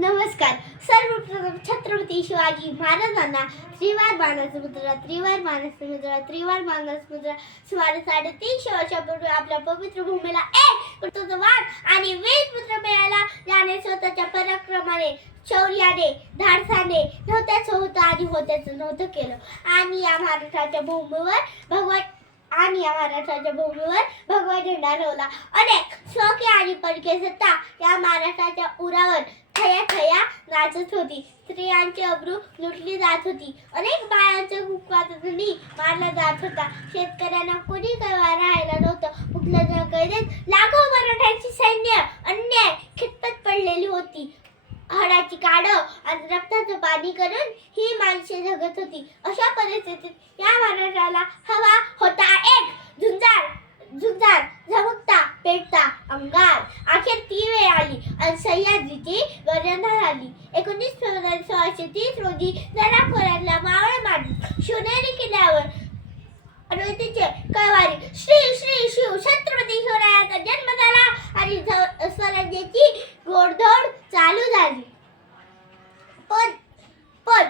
नमस्कार. सर्वप्रथम छत्रपती शिवाजी महाराजांना त्रिवार बाणसमुद्र सुमारे 350 वर्षापूर्वी आपल्या पवित्र भूमीला एक वाद आणि वीर पुत्र मिळाला, ज्याने स्वतःच्या पराक्रमाने, शौर्याने, धाडसाने नव्हत्याचं होतं आणि होत्याचं नव्हतं केलं. आणि या महाराष्ट्राच्या भूमीवर भगवा झेंडा रोवला. अनेक स्वकीय आणि परकीय सत्ता या महाराष्ट्राच्या उरावर थया नाचत होती. स्त्रियांची अब्रू लुटली जात होती. अनेक बायांचा हुक्कातनी मारला जात होता. शेतकऱ्यांना कोणी राहायला नव्हतं. मुक्तच्या कैदेत लाखो मराठ्यांची सैन्य अन्याय खितपत पडलेली होती. हाडाची काढं आणि रक्ताचं पाणी करून ही माणसे जगत होती. अशा परिस्थितीत या महाराष्ट्राला हवा होता एक झुंजार झमकता पेटता अंगार. अखेर ती वेळ आली आणि सह्याद्रीची गर्जना झाली. 19 फेब्रुवारी 1630 रोजी दऱ्याखोऱ्यातल्या मावळ मार्गी शिवनेरी किल्ल्यावर रोहितीचे कैवारी श्री श्री शिव छत्रपती शिवरायांचा जन्म झाला आणि स्वराज्याची घोडदौड चालू झाली. पण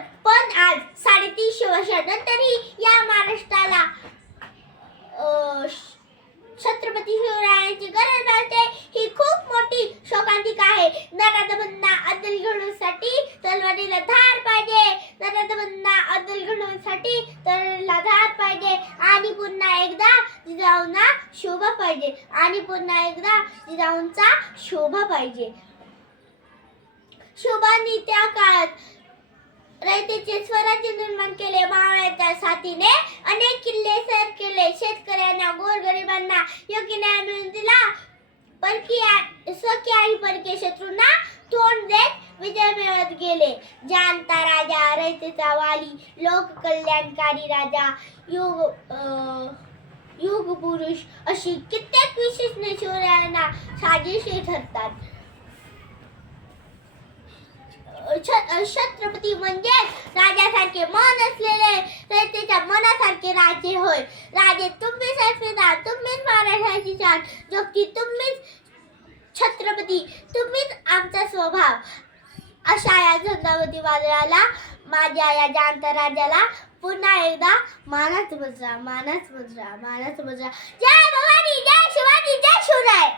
आज 350 वर्षानंतरही या महाराष्ट्राला छत्रपती शिवरायांची गरज भासते. ही खूप मोठी शोकांतिका आहे. नराधमांना अद्दल घडवण्यासाठी तलवारीला धार पाहिजे. आणि पुन्हा एकदा जिजाऊंचा शोभा पाहिजे. शोभांनी त्या काळात रयतेचे स्वराज्य निर्माण केले. मावळ्याच्या साथीने अनेक किल्ले सर केले. शेतकऱ्यांना, गोरगरिबांना योग्य न्याय मिळवून दिला. स्वकीय आणि परकीय शत्रूंना तोंड देत विजय मिळवत गेले. जाणता राजा, रयतेचा वाली, लोककल्याणकारी राजा, युग पुरुष अशी कित्येक विशेषणे शिवरायांना साजेशी ठरतात. छत्रपती म्हणजे राजासारखे मन असलेले, रयतेच्या मनासारखे राजे होय. राजे तुम्हीच असता, तुम्हीच महाराष्ट्राची शान, जोगती तुम्हीच, छत्रपती तुम्हीच आमचा स्वभाव. अशा या झंझावती वादळाला, माझ्या या जाणत्या राजाला पुन्हा एकदा मानाचा मुजरा. जय भवानी, जय शिवाजी, जय शिवराय.